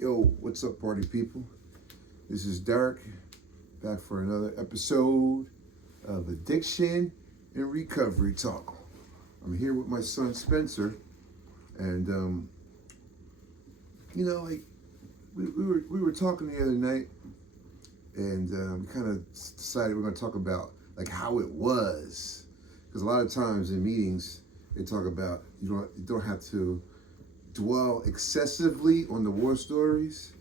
Yo, what's up, party people? This is Derek, back for another episode of Addiction and Recovery Talk. I'm here with my son Spencer, and like we were talking the other night, and we kind of decided we're going to talk about like how it was, because a lot of times in meetings they talk about you don't have to dwell excessively on the war stories,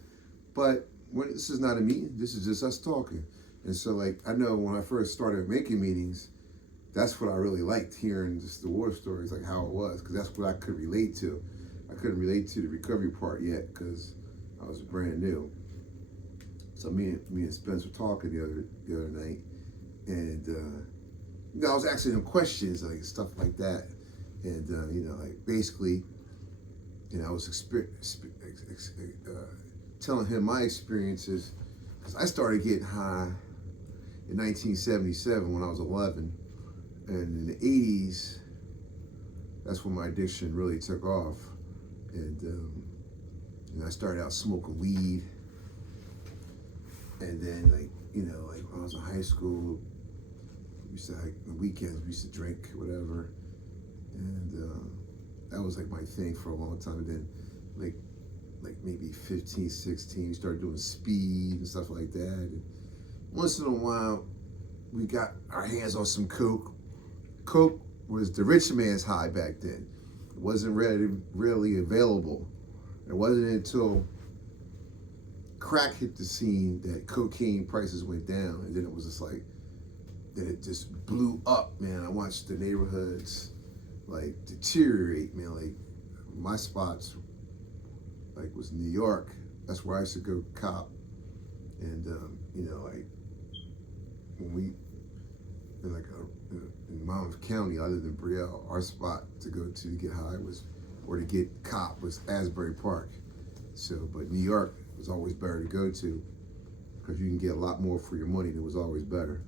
but this is not a meeting, this is just us talking. And so, like, I know when I first started making meetings, that's what I really liked, hearing just the war stories, like how it was, because that's what I could relate to. I couldn't relate to the recovery part yet because I was brand new. So me and Spence were talking the other night, and I was asking him questions, like stuff like that, and like basically. I was telling him my experiences, because I started getting high in 1977 when I was 11, and in the 80s, that's when my addiction really took off, and I started out smoking weed, and then like when I was in high school, we used to on weekends we used to drink whatever, and that was like my thing for a long time. And then like maybe 15, 16, we started doing speed and stuff like that. And once in a while, we got our hands on some coke. Coke was the rich man's high back then. It wasn't really available. It wasn't until crack hit the scene that cocaine prices went down, and then it was just like, then it just blew up, man. I watched the neighborhoods like deteriorate, man. Like my spots, like was New York. That's where I used to go cop, and like when we in Monmouth County, I lived in Brielle. Our spot to go to get high to get cop was Asbury Park. So, but New York was always better to go to because you can get a lot more for your money. And it was always better,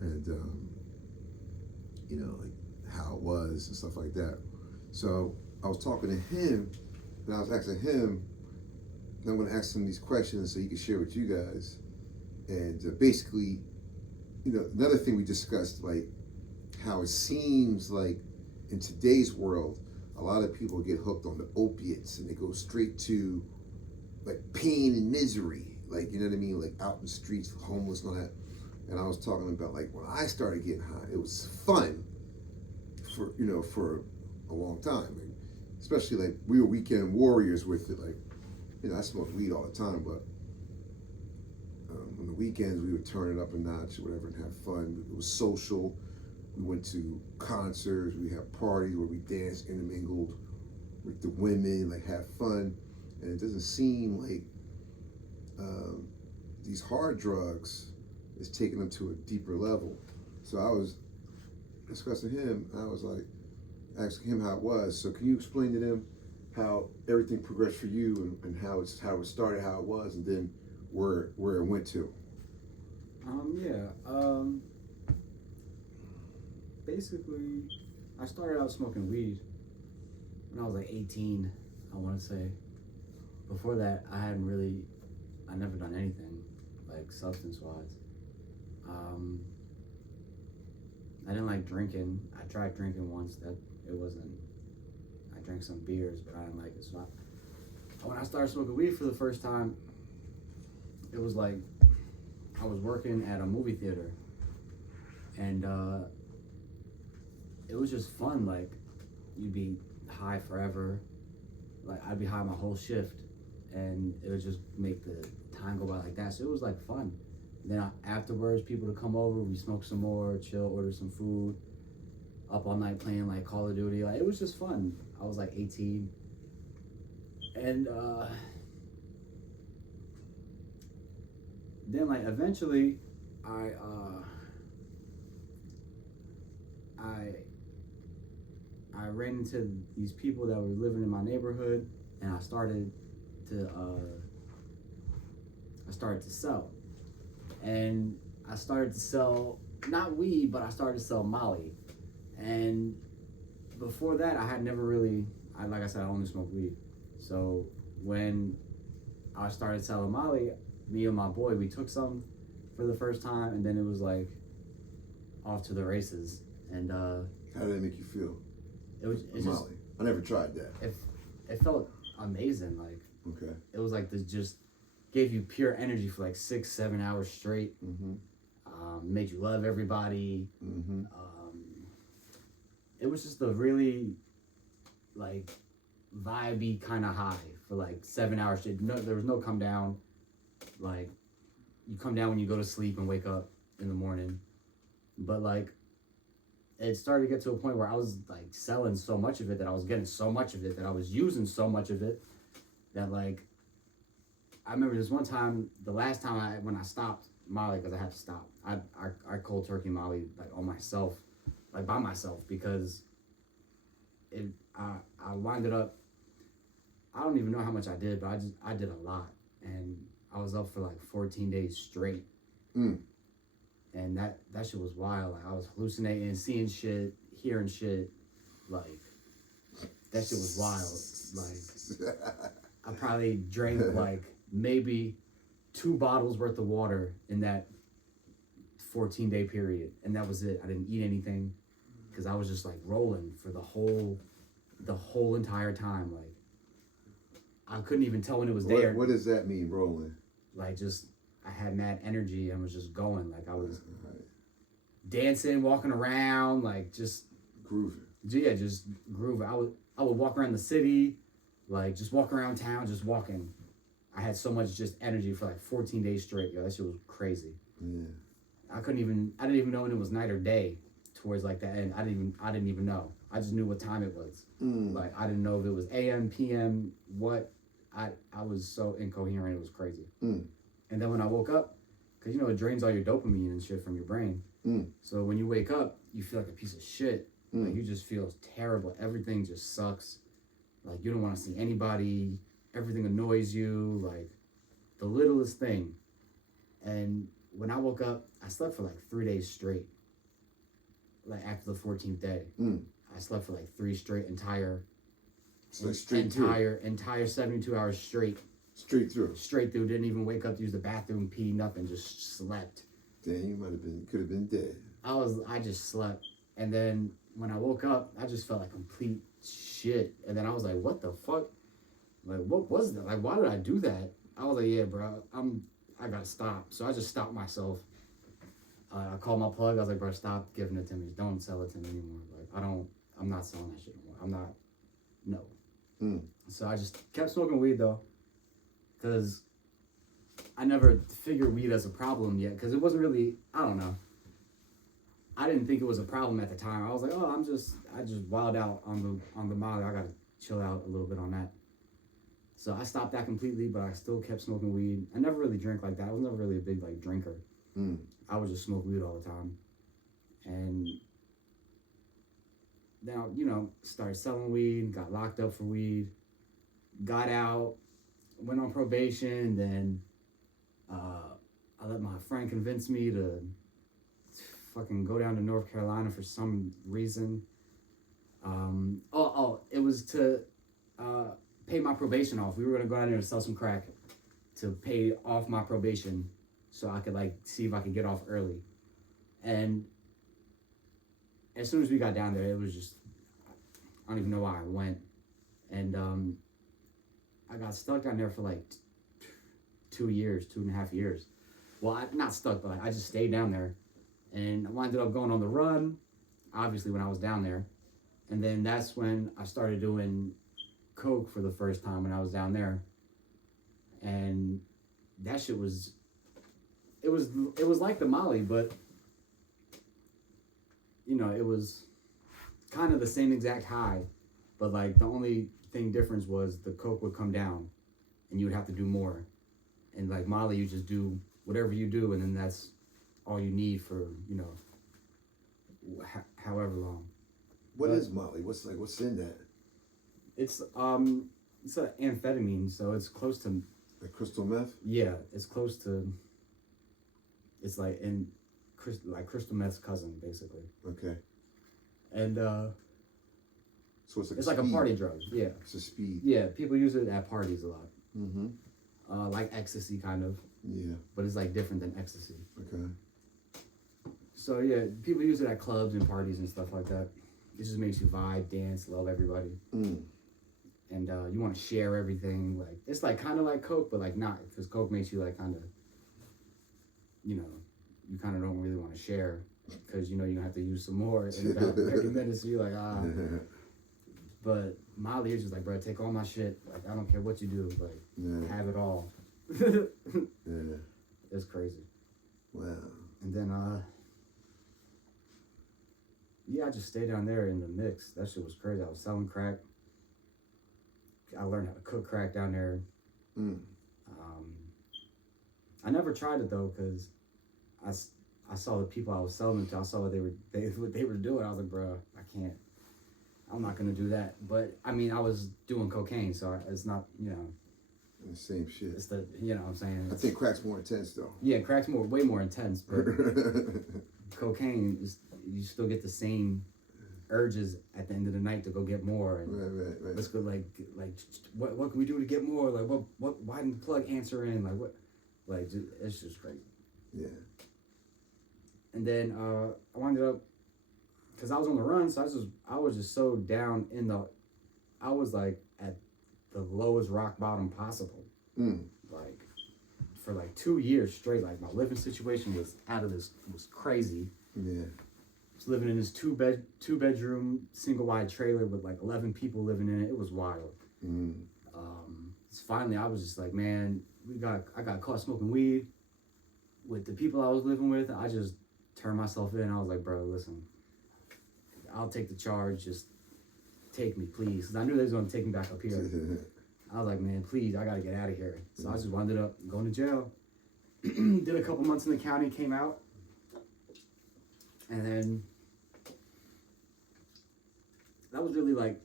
and like how it was and stuff like that. So I was talking to him, and I was asking him, and I'm going to ask him these questions so he can share with you guys. And basically, another thing we discussed, like how it seems like in today's world, a lot of people get hooked on the opiates and they go straight to like pain and misery, like, you know what I mean? Like out in the streets, homeless and all that. And I was talking about like when I started getting high, it was fun for a long time, like, especially like we were weekend warriors with it. Like, I smoked weed all the time, but on the weekends we would turn it up a notch or whatever and have fun. It was social. We went to concerts. We had parties where we danced, intermingled with the women, like had fun. And it doesn't seem like these hard drugs is taking them to a deeper level. So I was discussing him, I was like asking him how it was. So can you explain to them how everything progressed for you and how it started, how it was, and then where it went to? Basically, I started out smoking weed when I was like 18, I want to say. Before that, I never done anything like substance wise. I didn't like drinking. I tried drinking once. I drank some beers, but I didn't like it. So when I started smoking weed for the first time, it was like I was working at a movie theater, and it was just fun. Like, you'd be high forever. Like, I'd be high my whole shift, and it would just make the time go by like that. So it was like fun. Then afterwards, people would come over, we smoke some more, chill, order some food, up all night playing like Call of Duty. Like, it was just fun. I was like 18, and then like eventually, I ran into these people that were living in my neighborhood, and I started to sell. And I started to sell, not weed, but I started to sell Molly. And before that, I had never really, like I said, I only smoked weed. So when I started selling Molly, me and my boy, we took some for the first time, and then it was like off to the races. And How did it make you feel? it's just Molly. I never tried that. it felt amazing. Like Okay. it was like this just gave you pure energy for like 6-7 hours straight. Mm-hmm. Made you love everybody. Mm-hmm. It was just a really like vibey kind of high for like 7 hours straight. No, there was no come down. Like you come down when you go to sleep and wake up in the morning. But like it started to get to a point where I was like selling so much of it, that I was getting so much of it, that I was using so much of it, that like I remember this one time, the last time when I stopped Molly, because I had to stop. I cold turkey Molly like on myself, like by myself, because I winded up, I don't even know how much I did, but I did a lot, and I was up for like 14 days straight. And that shit was wild. Like I was hallucinating, seeing shit, hearing shit. Like that shit was wild. Like I probably drank like maybe 2 bottles worth of water in that 14-day period, and that was it. I didn't eat anything because I was just like rolling for the whole entire time. Like I couldn't even tell when it was there. What does that mean, rolling? Like just I had mad energy and was just going. Like I was dancing, walking around, like just grooving. Yeah, just grooving. I would walk around the city, like just walk around town, just walking. I had so much just energy for like 14 days straight. Yo, that shit was crazy. Yeah. I didn't even know when it was night or day towards like the end. I didn't even know. I just knew what time it was. Like I didn't know if it was AM, PM, what. I was so incoherent, it was crazy. And then when I woke up, because it drains all your dopamine and shit from your brain. So when you wake up, you feel like a piece of shit. Like you just feel terrible. Everything just sucks. Like you don't want to see anybody. Everything annoys you. Like the littlest thing. And when I woke up, I slept for like 3 days straight. Like after the 14th day, I slept for like 3 straight entire 72 hours straight. Straight through. Straight through. Didn't even wake up to use the bathroom, pee, nothing. Just slept. Damn, you could have been dead. I just slept. And then when I woke up, I just felt like complete shit. And then I was like, what the fuck? Like, what was that? Like, why did I do that? I was like, yeah, bro, I gotta stop. So I just stopped myself. I called my plug. I was like, bro, stop giving it to me. Don't sell it to me anymore. Like, I'm not selling that shit anymore. No. So I just kept smoking weed though. Because I never figured weed as a problem yet. Because it wasn't really, I don't know. I didn't think it was a problem at the time. I was like, oh, I just wild out on the Molly. I gotta chill out a little bit on that. So I stopped that completely, but I still kept smoking weed. I never really drank like that. I was never really a big like drinker. I would just smoke weed all the time. And then I, started selling weed, got locked up for weed, got out, went on probation, then I let my friend convince me to fucking go down to North Carolina for some reason. It was to pay my probation off. We were gonna go out there and sell some crack to pay off my probation so I could like see if I could get off early. And as soon as we got down there, it was just, I don't even know why I went. And I got stuck down there for like 2.5 years. Well, not stuck, but I just stayed down there. And I ended up going on the run, obviously, when I was down there. And then that's when I started doing coke for the first time when I was down there. And that shit was, it was like the Molly, but, it was kind of the same exact high. But, like, the only difference was the coke would come down and you would have to do more. And, like, Molly, you just do whatever you do, and then that's all you need for, however long. What is Molly? What's in that? It's an amphetamine, so it's close to Like crystal meth? Yeah, it's close to. It's like crystal meth's cousin, basically. Okay. And so it's like a party drug. Yeah. It's a speed. Yeah, people use it at parties a lot. like ecstasy kind of, Yeah. but it's like different than ecstasy. Okay. So yeah, people use it at clubs and parties and stuff like that. It just makes you vibe, dance, love everybody, Mm. and you want to share everything. Like it's like kind of like Coke, but like not, because Coke makes you like kind of, you know, you kind of don't really want to share because you know you have to use some more in about 30 minutes. So you're like but Molly is just like, bro, take all my shit. Like I don't care what you do, like Yeah. have it all. Yeah. It's crazy. Wow. And then yeah, I just stayed down there in the mix. That shit was crazy. I was selling crack. I learned how to cook crack down there. Mm. I never tried it though, cause I saw the people I was selling it to. I saw what they were doing. I was like, bro, I can't. I'm not gonna do that. But I mean, I was doing cocaine, so it's not, you know. The same shit. It's the, you know what I'm saying. I think crack's more intense though. Yeah, crack's way more intense, but cocaine is, you still get the same urges at the end of the night to go get more. And Right. let's go like what can we do to get more? Like what why didn't the plug answer in? Like what? Like it's just crazy. Yeah. And then I wound up, because I was on the run, so I was just so down in the, I was like at the lowest rock bottom possible. Mm. Like for like 2 years straight, like my living situation was was crazy. Yeah. I was living in this two bedroom single wide trailer with like 11 people living in it. It was wild. Mm. So finally I was just like, man, I got caught smoking weed with the people I was living with. I just turned myself in. I was like, bro, listen, I'll take the charge. Just take me, please. Because I knew they was going to take me back up here. I was like, man, please, I got to get out of here. So I just wound up going to jail. Did a couple months in the county, came out. And then that was really like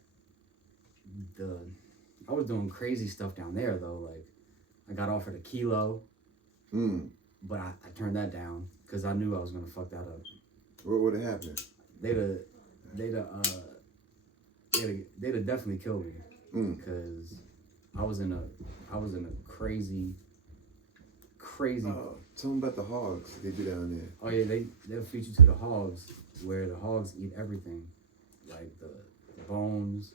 I was doing crazy stuff down there though. Like I got offered a kilo, but I turned that down because I knew I was going to fuck that up. What would have happened? They'd have definitely killed me because I was in a crazy. Tell them about the hogs they do down there. Oh yeah, they'll feed you to the hogs, where the hogs eat everything, like the bones,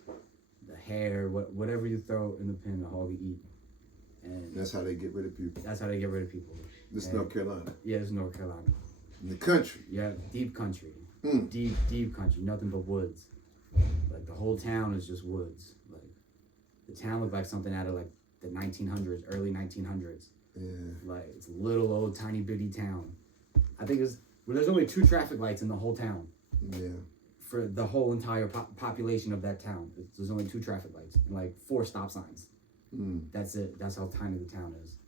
the hair, whatever you throw in the pen, the hog will eat. And that's how they get rid of people. That's how they get rid of people. This is North Carolina. Yeah, it's North Carolina. In the country. Yeah, deep country. Mm. Deep country. Nothing but woods. Like the whole town is just woods. Like the town looked like something out of like the 1900s, early 1900s. Yeah. Like it's a little old tiny bitty town. I think there's only 2 traffic lights in the whole town. Yeah. For the whole entire population of that town. There's only 2 traffic lights and like 4 stop signs. That's it. That's how tiny the town is.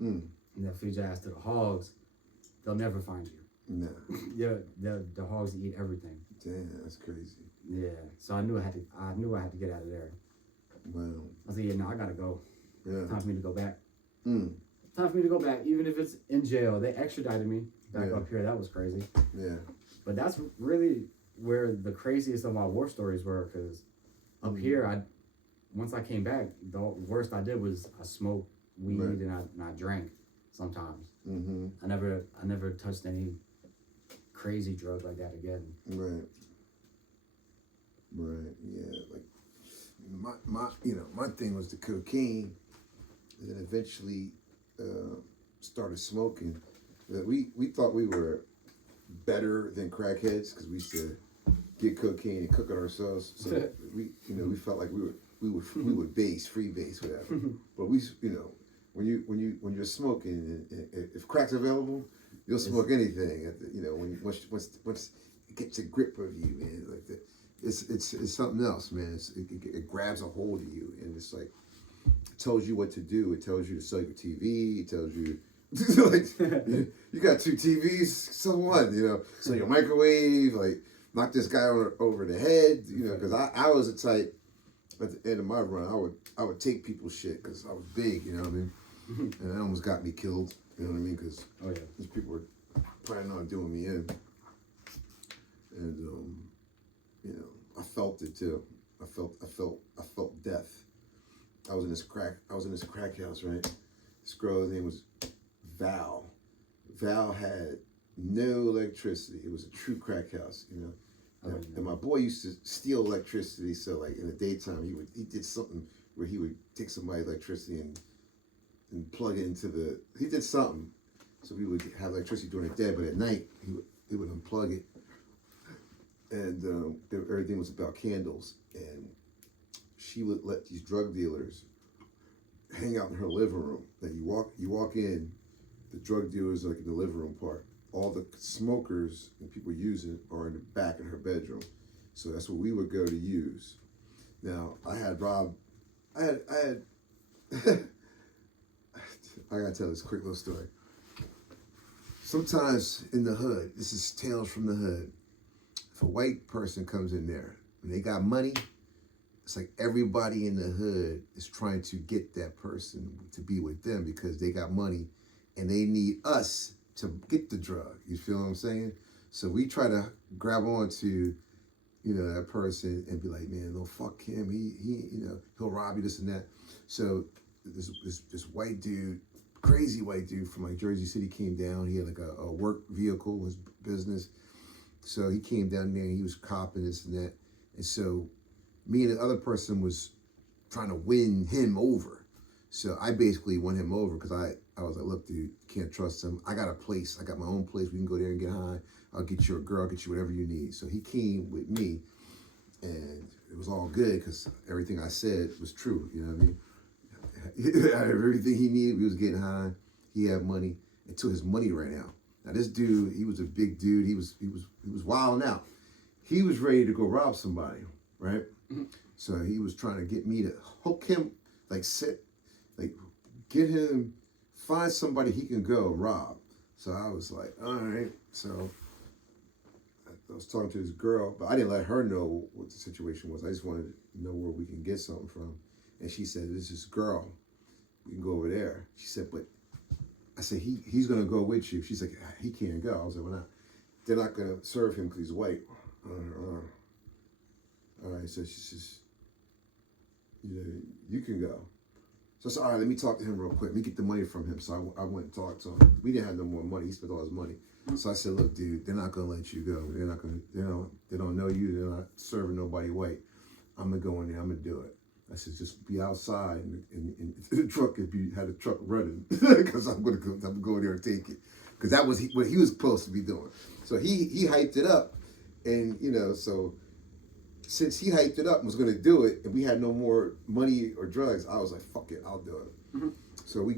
And they'll feed your ass to the hogs. They'll never find you. No. Yeah, the hogs eat everything. Damn, that's crazy. Yeah. So I knew I had to get out of there. Wow. I was like, yeah, no, I gotta go. Yeah. Time for me to go back. Mm. Time for me to go back, even if it's in jail. They extradited me back up here. That was crazy. Yeah. But that's really where the craziest of my war stories were, because up here, once I came back, the worst I did was I smoked weed and I drank sometimes. Mm-hmm. I never touched any crazy drug like that again. Right. Yeah. Like my thing was the cocaine, and then eventually started smoking. We thought we were better than crackheads because we used to get cocaine and cook it ourselves. So we felt like we were free base, whatever. But when you're smoking, if crack's available, you'll smoke anything. Once it gets a grip of you, man, like it's something else, man. It grabs a hold of you, and it's like it tells you what to do. It tells you to sell your TV. It tells you. Like you got 2 TVs, so what? So your microwave, like knock this guy over the head, because I was the type at the end of my run, I would take people's shit because I was big, you know what I mean, and it almost got me killed, you know what I mean, because these people were planning on doing me in, and I felt it too. I felt death. I was in this crack house, right? This girl's name was Val. Val had no electricity. It was a true crack house, you know. And my boy used to steal electricity. So like in the daytime, he did something where he would take somebody's electricity and plug it into he did something. So we would have electricity during the day, but at night he would unplug it. And everything was about candles. And she would let these drug dealers hang out in her living room. That you walk in, the drug dealers are like in the living room part. All the smokers and people using are in the back of her bedroom. So that's what we would go to use. Now I had I gotta tell this quick little story. Sometimes in the hood, this is tales from the hood. If a white person comes in there and they got money, it's like everybody in the hood is trying to get that person to be with them because they got money and they need us to get the drug. You feel what I'm saying? So we try to grab on to, that person and be like, man, no, fuck him. He he'll rob you, this and that. So this white dude, crazy white dude from like Jersey City came down. He had like a work vehicle, his business. So he came down there and he was copping this and that. And so me and the other person was trying to win him over. So I basically won him over because I was like, look, dude, can't trust him. I got a place. I got my own place. We can go there and get high. I'll get you a girl. I'll get you whatever you need. So he came with me, and it was all good because everything I said was true. You know what I mean? Everything he needed, we was getting high. He had money until his money ran out. Now this dude, he was a big dude. He was wilding out. He was ready to go rob somebody, right? Mm-hmm. So he was trying to get me to hook him, get him, find somebody he can go rob. So I was like, all right. So I was talking to this girl, but I didn't let her know what the situation was. I just wanted to know where we can get something from. And she said, there's this girl. We can go over there. She said, but I said, he's going to go with you. She's like, he can't go. I was like, well, they're not going to serve him because he's white. All right. So she says, you can go. So I said, all right, let me talk to him real quick. Let me get the money from him. So I went and talked to him. We didn't have no more money. He spent all his money. So I said, look, dude, they're not going to let you go. They don't know you. They're not serving nobody white. I'm going to go in there. I'm going to do it. I said, just be outside in the truck if you had a truck running, because I'm gonna go there and take it, because that was what he was supposed to be doing. So he hyped it up, and so since he hyped it up and was gonna do it, and we had no more money or drugs, I was like, fuck it, I'll do it. Mm-hmm. So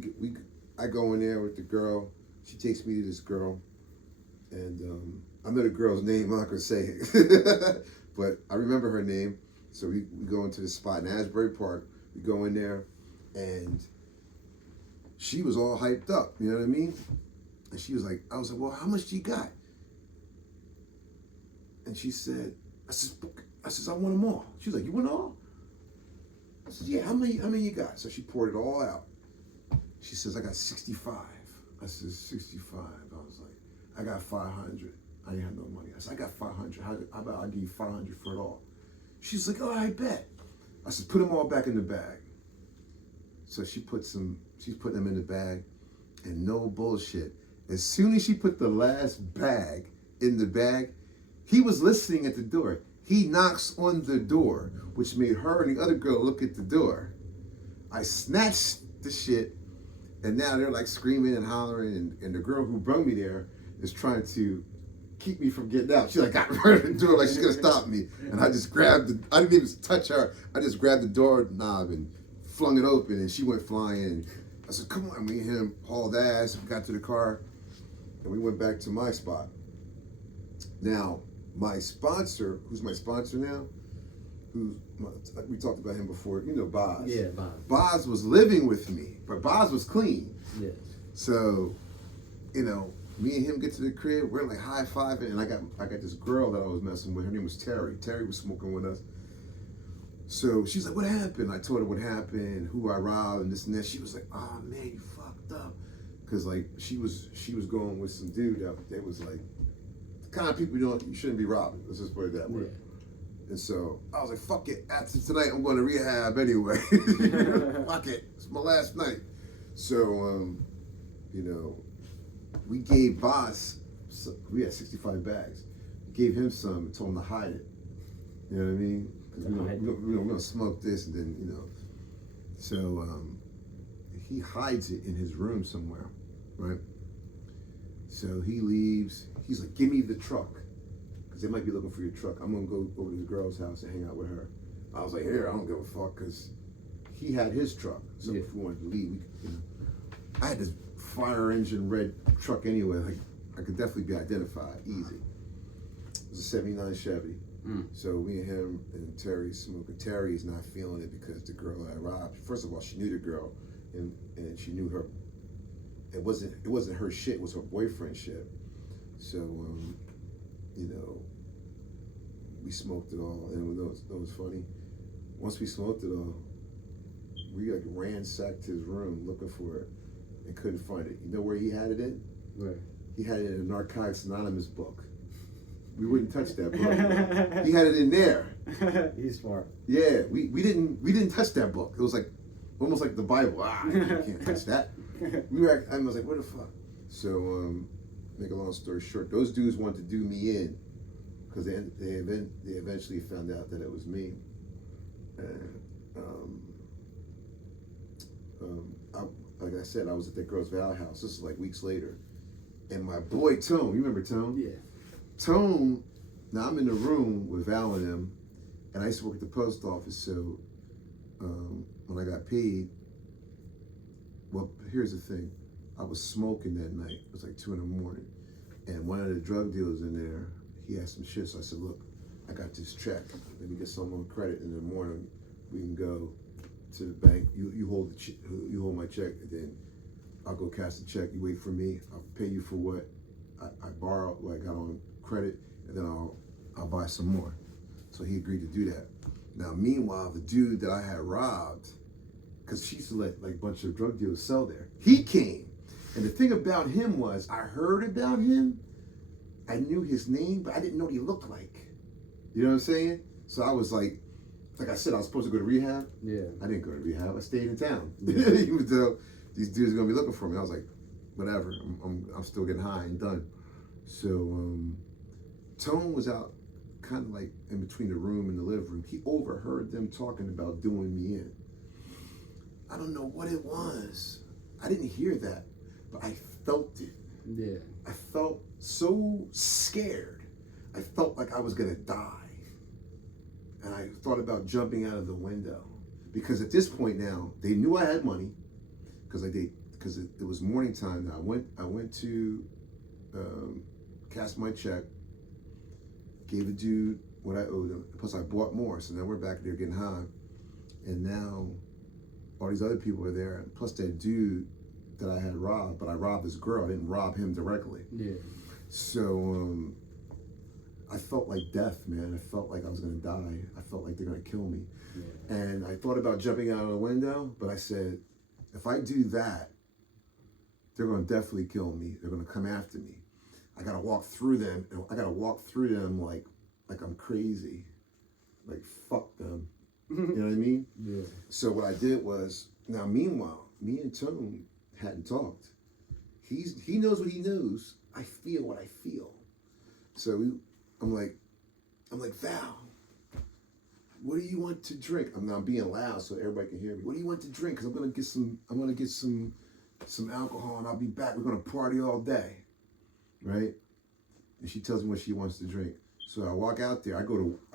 I go in there with the girl. She takes me to this girl, and I know the girl's name. I'm not gonna say it, but I remember her name. So we go into this spot in Asbury Park. We go in there, and she was all hyped up. You know what I mean? And she was like, I was like, well, how much do you got? And she said, I said, I want them all. She was like, you want all? I said, yeah. How many you got? So she poured it all out. She says, I got 65. I said, 65. I was like, I got 500. I didn't have no money. I said, I got 500. How about I give you 500 for it all? She's like, oh, I bet. I said, put them all back in the bag. So she's putting them in the bag, and no bullshit. As soon as she put the last bag in the bag, he was listening at the door. He knocks on the door, which made her and the other girl look at the door. I snatched the shit, and now they're like screaming and hollering, and the girl who brought me there is trying to keep me from getting out. She like got right at the door, like she's gonna stop me. And I just I didn't even touch her. I just grabbed the door knob and flung it open, and she went flying. And I said, come on. Me and him hauled ass, got to the car, and we went back to my spot. Now, my sponsor, who's my sponsor now, we talked about him before, Boz. Yeah, Boz. Boz was living with me, but Boz was clean. Yeah. So, me and him get to the crib, we're like high-fiving, and I got this girl that I was messing with. Her name was Terry. Terry was smoking with us. So she's like, what happened? I told her what happened, who I robbed, and this and that. She was like, oh man, you fucked up. Cause like she was going with some dude that was like the kind of people you shouldn't be robbing. Let's just put it that way. Yeah. And so I was like, fuck it. After tonight, I'm going to rehab anyway. Fuck it. It's my last night. So, you know, we gave Boss, we had 65 bags. We gave him some and told him to hide it. You know what I mean? Because we're gonna smoke this and then, you know. So he hides it in his room somewhere, right? So he leaves. He's like, give me the truck. Because they might be looking for your truck. I'm gonna go over to the girl's house and hang out with her. I was like, here, I don't give a fuck, because he had his truck. So if we wanted to leave, we could, you know. I had this fire engine red truck anyway. Like, I could definitely be identified, easy. It was a 79 Chevy. So me and him and Terry smoking. Terry's not feeling it because the girl I robbed, first of all, she knew the girl, and she knew her. It wasn't her shit, it was her boyfriend's shit. So, you know, we smoked it all, and that was funny. Once we smoked it all, we like ransacked his room looking for it and couldn't find it. You know where he had it in? Where? He had it in a Narcotics Anonymous book. We wouldn't touch that book. He had it in there. He's smart. Yeah, we didn't touch that book. It was like almost like the Bible. You can't touch that. I was like, what the fuck? So, make a long story short, those dudes wanted to do me in because they eventually found out that it was me. And like I said, I was at that girl's Val house. This is like weeks later, and my boy Tone, you remember Tone? Yeah. Tone. Now I'm in the room with Val and him, and I used to work at the post office. So when I got paid, well, here's the thing. I was smoking that night. It was like 2 a.m. And one of the drug dealers in there, he had some shit. So I said, look, I got this check. Let me get some on credit. In the morning, we can go to the bank. You hold my check, and then I'll go cash the check. You wait for me. I'll pay you for what I borrowed, what I got on credit, and then I'll buy some more. So he agreed to do that. Now, meanwhile, the dude that I had robbed, because she used to let like a bunch of drug dealers sell there, he came. And the thing about him was, I heard about him, I knew his name, but I didn't know what he looked like. You know what I'm saying? So I was like I said, I was supposed to go to rehab. Yeah. I didn't go to rehab. I stayed in town. Yeah. Even though these dudes are gonna be looking for me, I was like, whatever. I'm still getting high and done. So Tone was out, kind of like in between the room and the living room. He overheard them talking about doing me in. I don't know what it was. I didn't hear that, but I felt it. Yeah. I felt so scared. I felt like I was gonna die. And I thought about jumping out of the window. Because at this point now, they knew I had money. Because it was morning time now. I went to cash my check, gave the dude what I owed him. Plus I bought more, so now we're back there getting high. And now all these other people are there. Plus that dude that I had robbed, but I robbed this girl. I didn't rob him directly. Yeah. So I felt like death, man. I felt like I was gonna die. I felt like they're gonna kill me. Yeah. And I thought about jumping out of the window, but I said, if I do that, they're gonna definitely kill me. They're gonna come after me. I gotta walk through them. And I gotta walk through them like I'm crazy. Like, fuck them. You know what I mean? Yeah. So what I did was, now meanwhile, me and Tone hadn't talked. He knows what he knows. I feel what I feel. So I'm like, Val, what do you want to drink? I'm now being loud so everybody can hear me. What do you want to drink? Because I'm gonna get some alcohol and I'll be back. We're gonna party all day, right? And she tells me what she wants to drink. So I walk out there. I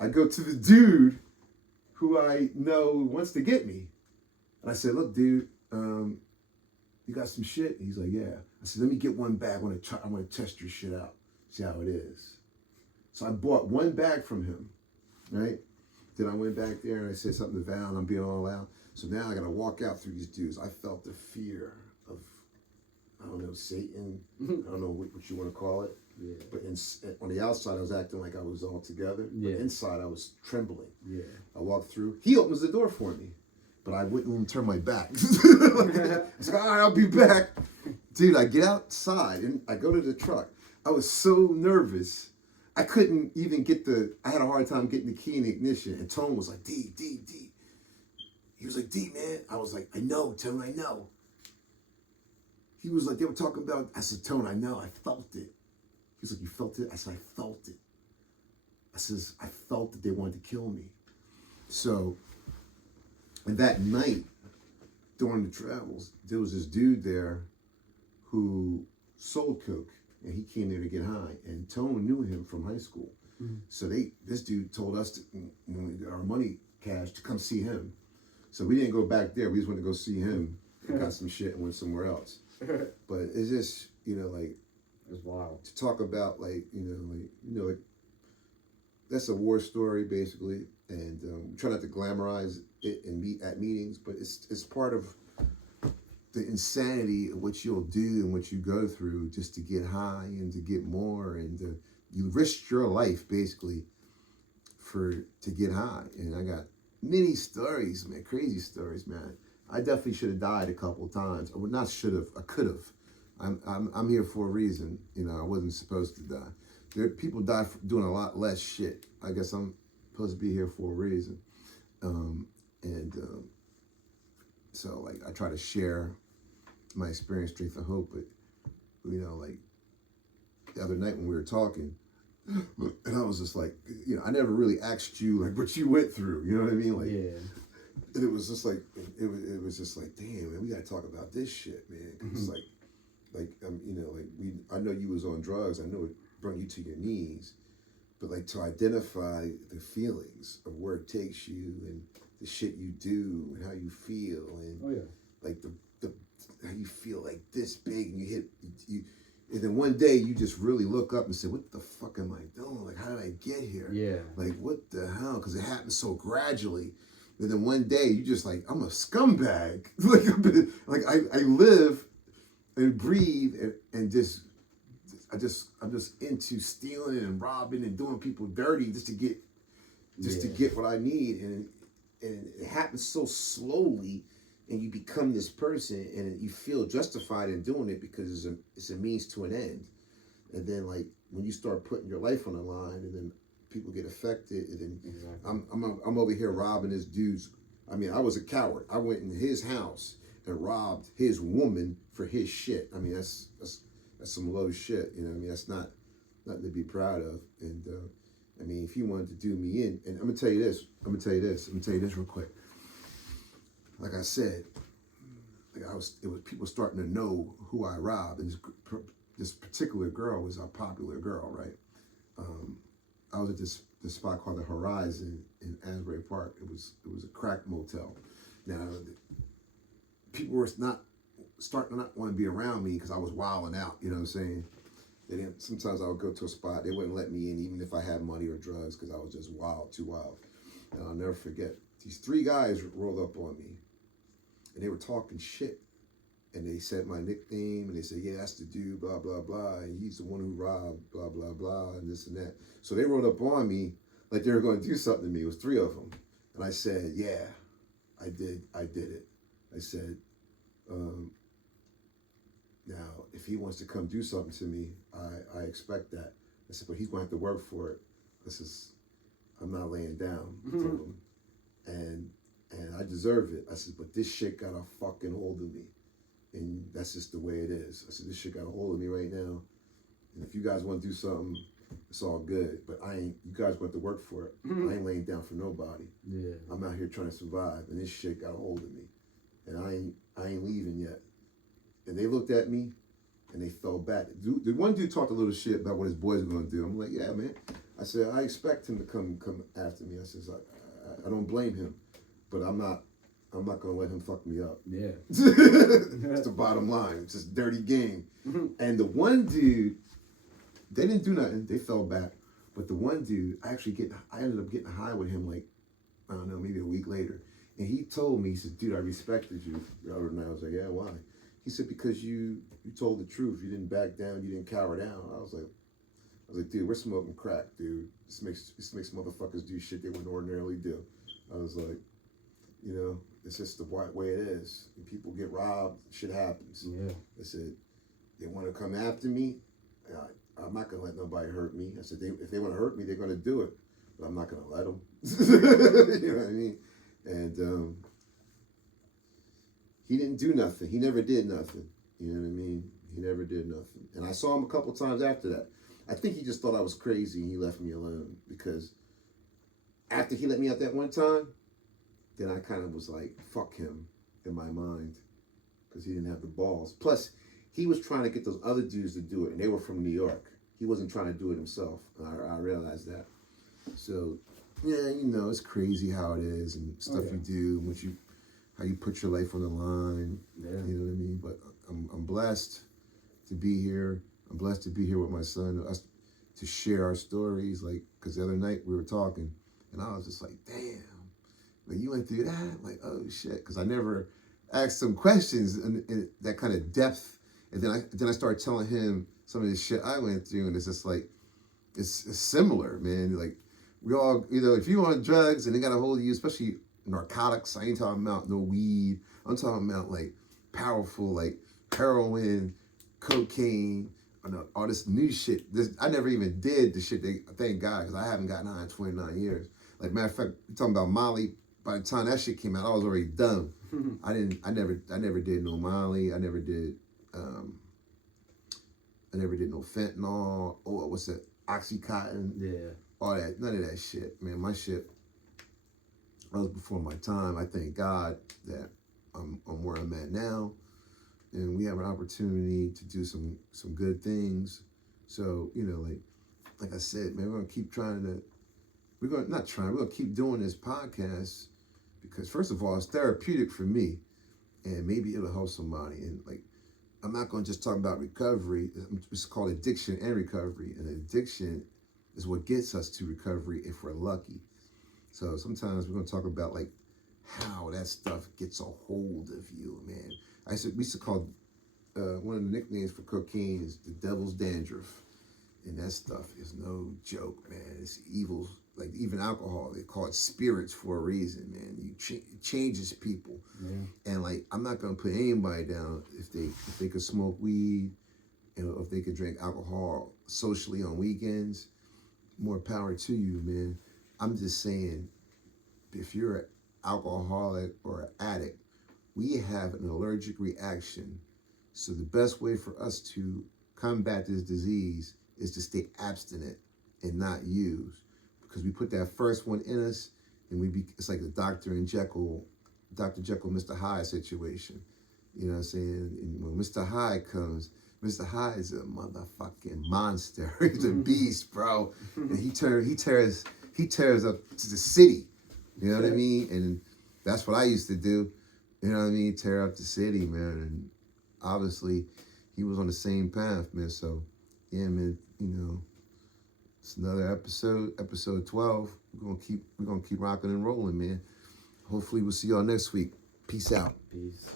go to the dude who I know wants to get me, and I said, look, dude, you got some shit? And he's like, yeah. I said, let me get one bag. I want to test your shit out, see how it is. So I bought one bag from him, right? Then I went back there and I said something to Val, and I'm being all loud. So now I got to walk out through these dudes. I felt the fear of, I don't know, Satan. I don't know what you want to call it. Yeah. But on the outside, I was acting like I was all together. Yeah. But inside, I was trembling. Yeah. I walked through. He opens the door for me, but I wouldn't even turn my back. I was like, all right, I'll be back. Dude, I get outside and I go to the truck. I was so nervous. I couldn't even I had a hard time getting the key in the ignition. And Tone was like, D. He was like, D, man. I was like, I know, Tone, I know. he was like, they were talking about, I said, Tone, I know, I felt it. He was like, you felt it? I said, I felt it. I says, I felt that they wanted to kill me. So, and that night, during the travels, there was this dude there who sold coke, and he came there to get high. And Tone knew him from high school, so this dude told us when we got our money cash to come see him. So we didn't go back there. We just went to go see him. And got some shit and went somewhere else. But it's just like it's wild to talk about like that's a war story basically, and try not to glamorize it and meet at meetings, but it's part of the insanity of what you'll do and what you go through just to get high and to get more, and you risk your life basically to get high. And I got many stories, man, crazy stories, man. I definitely should have died a couple of times. I would not should have. I could have. I'm here for a reason. I wasn't supposed to die. People die for doing a lot less shit. I guess I'm supposed to be here for a reason. So like I try to share my experience, strength, and hope. But like the other night when we were talking, and I was just like, I never really asked you like what you went through. You know what I mean? Like, yeah. And it was just like it was just like, damn, man, we gotta talk about this shit, man. It's like I know you was on drugs. I know it brought you to your knees, but like to identify the feelings of where it takes you and the shit you do and how you feel and like the how you feel like this big and you and then one day you just really look up and say, what the fuck am I doing? Like, how did I get here? Yeah. Like, what the hell? Because it happened so gradually. And then one day you just like, I'm a scumbag. I live and breathe and I'm just into stealing and robbing and doing people dirty just to get what I need. And it happens so slowly, and you become this person, and you feel justified in doing it because it's a means to an end. And then like when you start putting your life on the line, and then people get affected, and then I'm over here robbing this dude's. I mean, I was a coward. I went in his house and robbed his woman for his shit. I mean, that's some low shit. I mean, that's nothing to be proud of. And I mean, if you wanted to do me in, and I'm gonna tell you this real quick. Like I said, it was people starting to know who I robbed, and this particular girl was a popular girl, right? I was at this spot called the Horizon in Asbury Park. It was a crack motel. Now, people were starting to not want to be around me because I was wilding out. You know what I'm saying? Sometimes I would go to a spot, they wouldn't let me in even if I had money or drugs because I was just too wild. And I'll never forget, these 3 guys rolled up on me, and they were talking shit. And they said my nickname, and they said, yeah, that's the dude, blah, blah, blah. And he's the one who robbed, blah, blah, blah, and this and that. So they rolled up on me like they were going to do something to me. It was 3 of them. And I said, yeah, I did it. I said, now, if he wants to come do something to me, I expect that. I said, but he's going to have to work for it. I'm not laying down to him. And I deserve it. I said, but this shit got a fucking hold of me. And that's just the way it is. I said, this shit got a hold of me right now. And if you guys want to do something, it's all good. But you guys want to work for it. I ain't laying down for nobody. Yeah. I'm out here trying to survive, and this shit got a hold of me. And I ain't leaving yet. And they looked at me, and they fell back. The one dude talked a little shit about what his boys were going to do. I'm like, yeah, man. I said, I expect him to come after me. I says, I don't blame him, but I'm not going to let him fuck me up. Yeah. That's the bottom line. It's just dirty game. And the one dude, they didn't do nothing. They fell back. But the one dude, I ended up getting high with him like, I don't know, maybe a week later. And he told me, he said, dude, I respected you. And I was like, yeah, why? He said, because you told the truth. You didn't back down. You didn't cower down. I was like, dude, we're smoking crack, dude. This makes motherfuckers do shit they wouldn't ordinarily do. I was like, it's just the way it is. When people get robbed, shit happens. Yeah. I said, they want to come after me. I'm not going to let nobody hurt me. I said, if they want to hurt me, they're going to do it. But I'm not going to let them. You know what I mean? And he didn't do nothing. He never did nothing. You know what I mean? He never did nothing. And I saw him a couple times after that. I think he just thought I was crazy and he left me alone because after he let me out that one time, then I kind of was like, fuck him in my mind because he didn't have the balls. Plus, he was trying to get those other dudes to do it, and they were from New York. He wasn't trying to do it himself. I realized that. So, yeah, you know, it's crazy how it is and stuff you do, how you put your life on the line. Yeah. You know what I mean? But I'm blessed to be here. I'm blessed to be here with my son, us to share our stories. Like, because the other night we were talking, and I was just like, damn, like you went through that? I'm like, oh shit, because I never asked some questions in that kind of depth. And then I started telling him some of the shit I went through, and it's just like, it's similar, man. Like, we all, you know, if you on drugs and they got a hold of you, especially narcotics, I ain't talking about no weed. I'm talking about like powerful, like heroin, cocaine, all this new shit. I never even did the shit. Thank God, because I haven't gotten high in 29 years. Like, matter of fact, talking about Molly, by the time that shit came out, I was already done. I never did no Molly. I never did no fentanyl. Oh, what's that? Oxycontin. Yeah. All that. None of that shit, man. My shit, I was before my time. I thank God that I'm where I'm at now, and we have an opportunity to do some good things. So, you know, like I said, man, we're gonna keep we're gonna keep doing this podcast because first of all, it's therapeutic for me, and maybe it'll help somebody. And like, I'm not gonna just talk about recovery. It's called addiction and recovery, and addiction is what gets us to recovery if we're lucky. So sometimes we're gonna talk about like how that stuff gets a hold of you, man. We used to call one of the nicknames for cocaine is the devil's dandruff, and that stuff is no joke, man. It's evil. Like even alcohol, they call it spirits for a reason, man. It changes people, and like I'm not gonna put anybody down if they could smoke weed, and if they could drink alcohol socially on weekends. More power to you, man. I'm just saying, if you're an alcoholic or an addict, we have an allergic reaction. So the best way for us to combat this disease is to stay abstinent and not use. Because we put that first one in us, and it's like the Dr. Jekyll, Mr. Hyde situation. You know what I'm saying? And when Mr. Hyde comes, Mr. Hyde is a motherfucking monster. He's a beast, bro. And he tears up to the city. You know what I mean? And that's what I used to do. You know what I mean? Tear up the city, man. And obviously, he was on the same path, man. So, yeah, man. You know, it's another episode 12. We're gonna keep rocking and rolling, man. Hopefully, we'll see y'all next week. Peace out. Peace.